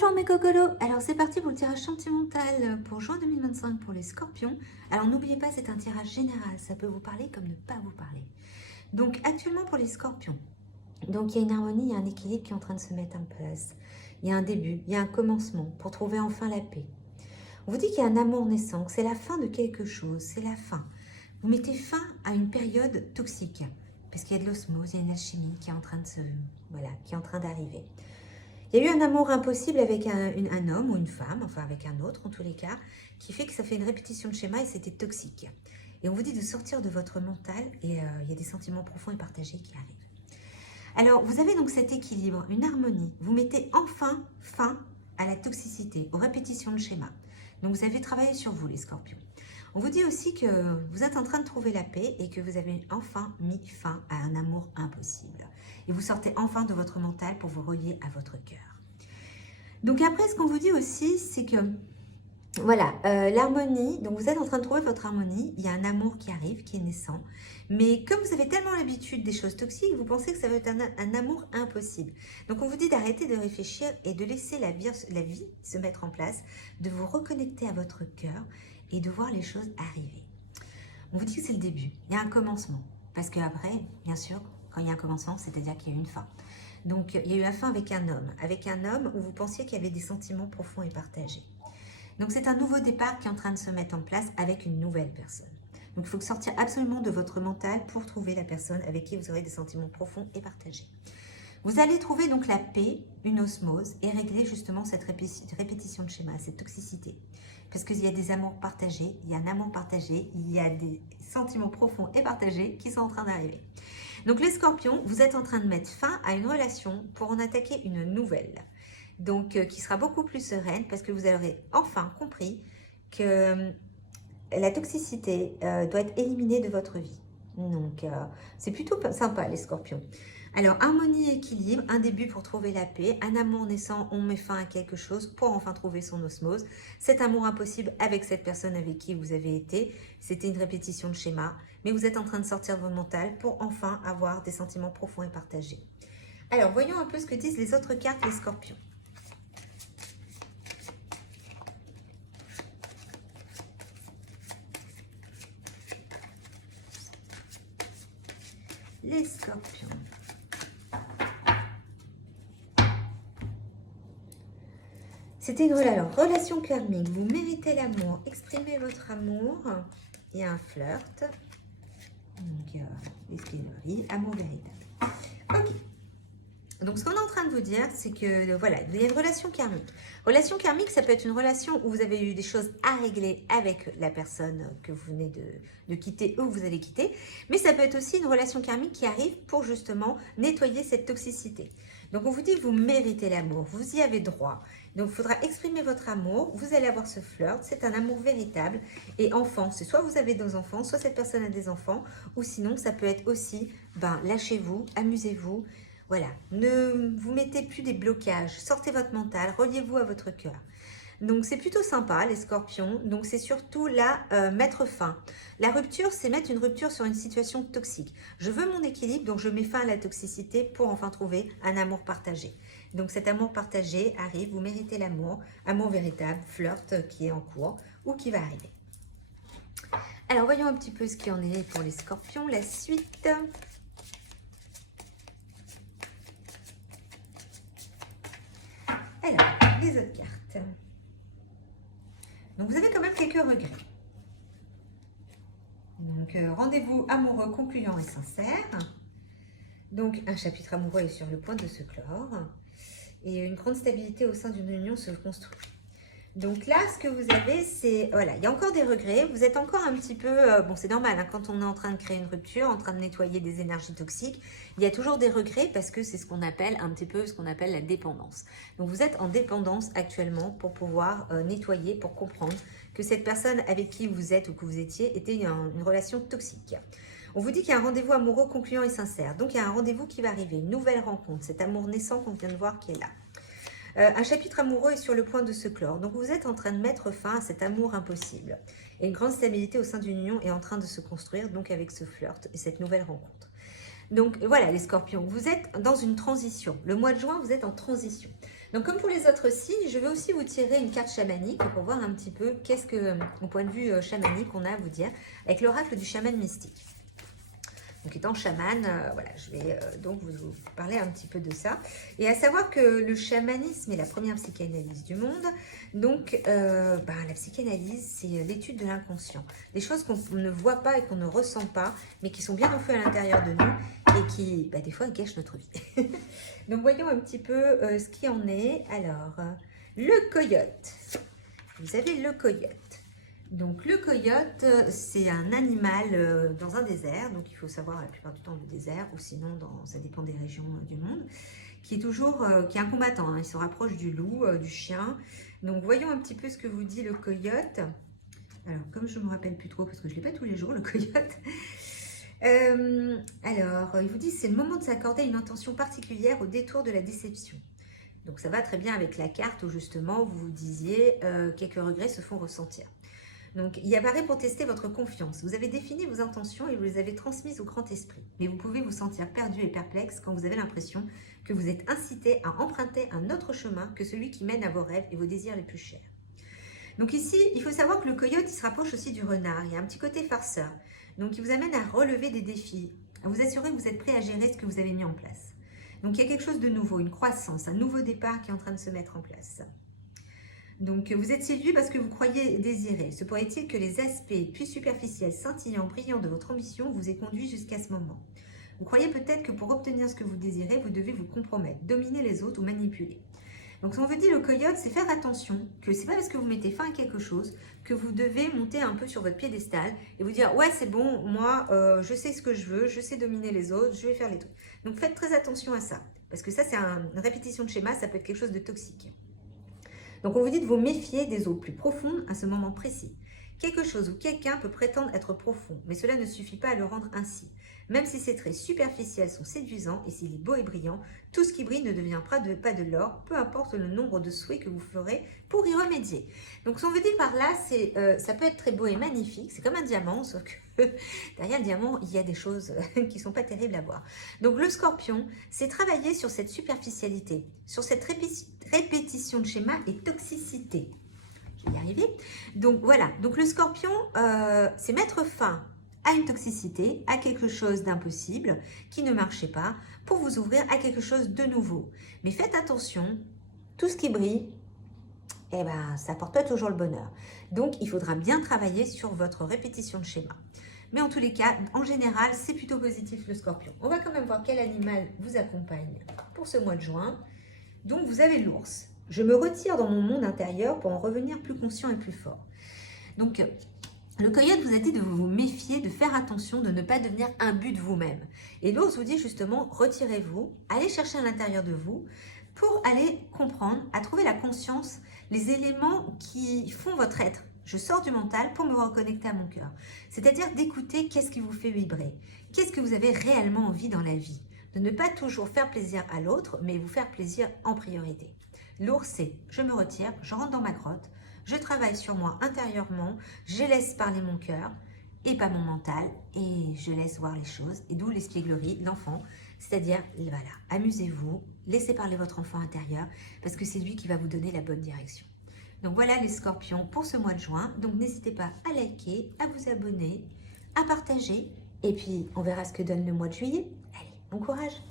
Bonjour mes cocolos, alors c'est parti pour le tirage sentimental pour juin 2025 pour les scorpions. Alors n'oubliez pas, c'est un tirage général, ça peut vous parler comme ne pas vous parler. Donc actuellement pour les scorpions, donc il y a une harmonie, il y a un équilibre qui est en train de se mettre en place. Il y a un début, il y a un commencement pour trouver enfin la paix. On vous dit qu'il y a un amour naissant, que c'est la fin de quelque chose, c'est la fin. Vous mettez fin à une période toxique, parce qu'il y a de l'osmose, il y a une alchimie qui est en train de qui est en train d'arriver. Il y a eu un amour impossible avec un homme ou une femme, enfin avec un autre en tous les cas, qui fait que ça fait une répétition de schéma et c'était toxique. Et on vous dit de sortir de votre mental et il y a des sentiments profonds et partagés qui arrivent. Alors, vous avez donc cet équilibre, une harmonie. Vous mettez enfin fin à la toxicité, aux répétitions de schéma. Donc, vous avez travaillé sur vous, les scorpions. On vous dit aussi que vous êtes en train de trouver la paix et que vous avez enfin mis fin à un amour impossible. Et vous sortez enfin de votre mental pour vous relier à votre cœur. Donc après, ce qu'on vous dit aussi, c'est que, voilà, l'harmonie, donc vous êtes en train de trouver votre harmonie, il y a un amour qui arrive, qui est naissant, mais comme vous avez tellement l'habitude des choses toxiques, vous pensez que ça va être un amour impossible. Donc on vous dit d'arrêter de réfléchir et de laisser la vie se mettre en place, de vous reconnecter à votre cœur et de voir les choses arriver. On vous dit que c'est le début, il y a un commencement, parce qu'après, bien sûr, quand il y a un commencement, c'est-à-dire qu'il y a une fin. Donc, il y a eu la fin avec un homme où vous pensiez qu'il y avait des sentiments profonds et partagés. Donc, c'est un nouveau départ qui est en train de se mettre en place avec une nouvelle personne. Donc, il faut sortir absolument de votre mental pour trouver la personne avec qui vous aurez des sentiments profonds et partagés. Vous allez trouver donc la paix, une osmose et régler justement cette répétition de schéma, cette toxicité. Parce qu'il y a des amours partagés, il y a un amour partagé, il y a des sentiments profonds et partagés qui sont en train d'arriver. Donc les scorpions, vous êtes en train de mettre fin à une relation pour en attaquer une nouvelle. Donc qui sera beaucoup plus sereine parce que vous aurez enfin compris que la toxicité doit être éliminée de votre vie. Donc c'est plutôt sympa les scorpions. Alors harmonie et équilibre, un début pour trouver la paix, un amour naissant, on met fin à quelque chose pour enfin trouver son osmose. Cet amour impossible avec cette personne avec qui vous avez été, c'était une répétition de schéma, mais vous êtes en train de sortir de votre mental pour enfin avoir des sentiments profonds et partagés. Alors voyons un peu ce que disent les autres cartes, les scorpions. Les scorpions. C'était une relation karmique. Vous méritez l'amour. Exprimez votre amour. Il y a un flirt. Donc, l'espièglerie, amour véritable. Ok. Donc, ce qu'on est en train de vous dire, c'est que, voilà, il y a une relation karmique. Relation karmique, ça peut être une relation où vous avez eu des choses à régler avec la personne que vous venez de quitter ou que vous allez quitter. Mais ça peut être aussi une relation karmique qui arrive pour justement nettoyer cette toxicité. Donc, on vous dit, vous méritez l'amour. Vous y avez droit. Donc, il faudra exprimer votre amour. Vous allez avoir ce flirt. C'est un amour véritable. Et enfant, c'est soit vous avez des enfants, soit cette personne a des enfants. Ou sinon, ça peut être aussi, lâchez-vous, amusez-vous. Voilà, ne vous mettez plus des blocages, sortez votre mental, reliez-vous à votre cœur. Donc c'est plutôt sympa les scorpions, donc c'est surtout là mettre fin. La rupture, c'est mettre une rupture sur une situation toxique. Je veux mon équilibre, donc je mets fin à la toxicité pour enfin trouver un amour partagé. Donc cet amour partagé arrive, vous méritez l'amour, amour véritable, flirt qui est en cours ou qui va arriver. Alors voyons un petit peu ce qu'il en est pour les scorpions, la suite. Alors, les autres cartes. Donc, vous avez quand même quelques regrets. Donc, rendez-vous amoureux, concluant et sincère. Donc, un chapitre amoureux est sur le point de se clore. Et une grande stabilité au sein d'une union se construit. Donc là, ce que vous avez, c'est, voilà, il y a encore des regrets. Vous êtes encore un petit peu, bon, c'est normal, hein, quand on est en train de créer une rupture, en train de nettoyer des énergies toxiques, il y a toujours des regrets parce que c'est ce qu'on appelle un petit peu, ce qu'on appelle la dépendance. Donc vous êtes en dépendance actuellement pour pouvoir nettoyer, pour comprendre que cette personne avec qui vous êtes ou que vous étiez était une relation toxique. On vous dit qu'il y a un rendez-vous amoureux concluant et sincère. Donc il y a un rendez-vous qui va arriver, une nouvelle rencontre, cet amour naissant qu'on vient de voir qui est là. Un chapitre amoureux est sur le point de se clore. Donc, vous êtes en train de mettre fin à cet amour impossible. Et une grande stabilité au sein d'une union est en train de se construire, donc avec ce flirt et cette nouvelle rencontre. Donc voilà les scorpions, vous êtes dans une transition. Le mois de juin, vous êtes en transition. Donc comme pour les autres signes, je vais aussi vous tirer une carte chamanique pour voir un petit peu qu'est-ce que, au point de vue chamanique, on a à vous dire avec l'oracle du chaman mystique. Donc étant chaman, voilà, je vais donc vous parler un petit peu de ça. Et à savoir que le chamanisme est la première psychanalyse du monde. Donc la psychanalyse, c'est l'étude de l'inconscient. Des choses qu'on ne voit pas et qu'on ne ressent pas, mais qui sont bien au feu à l'intérieur de nous et qui, des fois, gâchent notre vie. Donc voyons un petit peu ce qui en est. Alors, le coyote. Vous avez le coyote. Donc le coyote, c'est un animal dans un désert, donc il faut savoir la plupart du temps le désert, ou sinon ça dépend des régions du monde, qui est toujours, qui est un combattant, hein, il se rapproche du loup, du chien. Donc voyons un petit peu ce que vous dit le coyote. Alors comme je ne me rappelle plus trop, parce que je ne l'ai pas tous les jours le coyote. Alors il vous dit c'est le moment de s'accorder une intention particulière au détour de la déception. Donc ça va très bien avec la carte où justement vous vous disiez quelques regrets se font ressentir. Donc, il apparaît pour tester votre confiance. Vous avez défini vos intentions et vous les avez transmises au grand esprit. Mais vous pouvez vous sentir perdu et perplexe quand vous avez l'impression que vous êtes incité à emprunter un autre chemin que celui qui mène à vos rêves et vos désirs les plus chers. Donc ici, il faut savoir que le coyote, il se rapproche aussi du renard. Il y a un petit côté farceur. Donc, il vous amène à relever des défis, à vous assurer que vous êtes prêt à gérer ce que vous avez mis en place. Donc, il y a quelque chose de nouveau, une croissance, un nouveau départ qui est en train de se mettre en place. Donc, vous êtes séduit parce que vous croyez désirer. Se pourrait-il que les aspects plus superficiels, scintillants, brillants de votre ambition vous aient conduit jusqu'à ce moment. Vous croyez peut-être que pour obtenir ce que vous désirez, vous devez vous compromettre, dominer les autres ou manipuler. Donc, ce qu'on veut dire le coyote, c'est faire attention que c'est pas parce que vous mettez fin à quelque chose que vous devez monter un peu sur votre piédestal et vous dire « Ouais, c'est bon, moi, je sais ce que je veux, je sais dominer les autres, je vais faire les trucs. » Donc, faites très attention à ça. Parce que ça, c'est une répétition de schéma, ça peut être quelque chose de toxique. Donc, on vous dit de vous méfier des eaux plus profondes à ce moment précis. Quelque chose ou quelqu'un peut prétendre être profond, mais cela ne suffit pas à le rendre ainsi. Même si ses traits superficiels sont séduisants et s'il est beau et brillant, tout ce qui brille ne devient pas de l'or, peu importe le nombre de souhaits que vous ferez pour y remédier. Donc, ce qu'on veut dire par là, c'est ça peut être très beau et magnifique, c'est comme un diamant, sauf que derrière le diamant, il y a des choses qui ne sont pas terribles à voir. Donc, le scorpion, c'est travailler sur cette superficialité, sur cette répétition de schéma et toxicité. Je vais y arriver. Donc, voilà. Donc, le scorpion, c'est mettre fin à une toxicité, à quelque chose d'impossible qui ne marchait pas, pour vous ouvrir à quelque chose de nouveau. Mais faites attention, tout ce qui brille, ça n'apporte pas toujours le bonheur. Donc, il faudra bien travailler sur votre répétition de schéma. Mais en tous les cas, en général, c'est plutôt positif le scorpion. On va quand même voir quel animal vous accompagne pour ce mois de juin. Donc, vous avez l'ours. Je me retire dans mon monde intérieur pour en revenir plus conscient et plus fort. Donc, le coyote vous a dit de vous méfier, de faire attention, de ne pas devenir un but de vous-même. Et l'ours vous dit justement, retirez-vous, allez chercher à l'intérieur de vous pour aller comprendre, à trouver la conscience, les éléments qui font votre être. Je sors du mental pour me reconnecter à mon cœur. C'est-à-dire d'écouter qu'est-ce qui vous fait vibrer, qu'est-ce que vous avez réellement envie dans la vie. De ne pas toujours faire plaisir à l'autre, mais vous faire plaisir en priorité. L'ours, c'est je me retire, je rentre dans ma grotte, je travaille sur moi intérieurement, je laisse parler mon cœur et pas mon mental et je laisse voir les choses. Et d'où l'espièglerie, l'enfant, c'est-à-dire, voilà, amusez-vous, laissez parler votre enfant intérieur parce que c'est lui qui va vous donner la bonne direction. Donc voilà les scorpions pour ce mois de juin. Donc n'hésitez pas à liker, à vous abonner, à partager et puis on verra ce que donne le mois de juillet. Allez, bon courage!